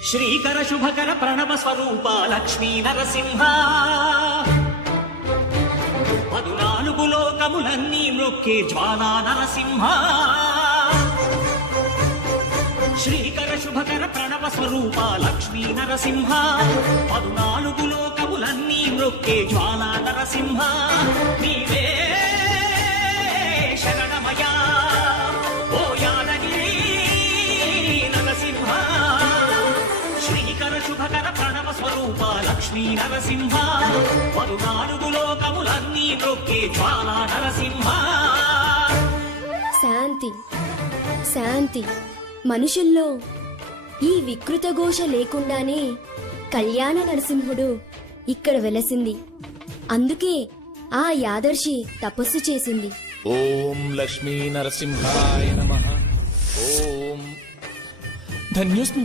శ్రీకర శుభకర ప్రణవ స్వరూప లక్ష్మీ నరసింహ 14 లోకములన్నీ మ్రొక్కే జ్వాలా నరసింహ శ్రీకర శుభకర ప్రణవ స్వరూప లక్ష్మీ నరసింహ 14 లోకములన్నీ మ్రొక్కే జ్వాలా నరసింహ నీవే శరణమయా ఓ యాదగిరి నరసింహ శ్రీకర శుభకర ప్రణవ స్వరూప లక్ష్మీ నరసింహ 14 లోకములన్నీ మ్రొక్కే జ్వాలా నరసింహ. శాంతి శాంతి. మనుషుల్లో ఈ వికృత ఘోష లేకుండానే కళ్యాణ నరసింహుడు ఇక్కడ వెలసింది. అందుకే ఆ యాదర్శి తపస్సు చేసింది. ఓం లక్ష్మీ నరసింహాయ నమః. ఓం ధన్యోస్మి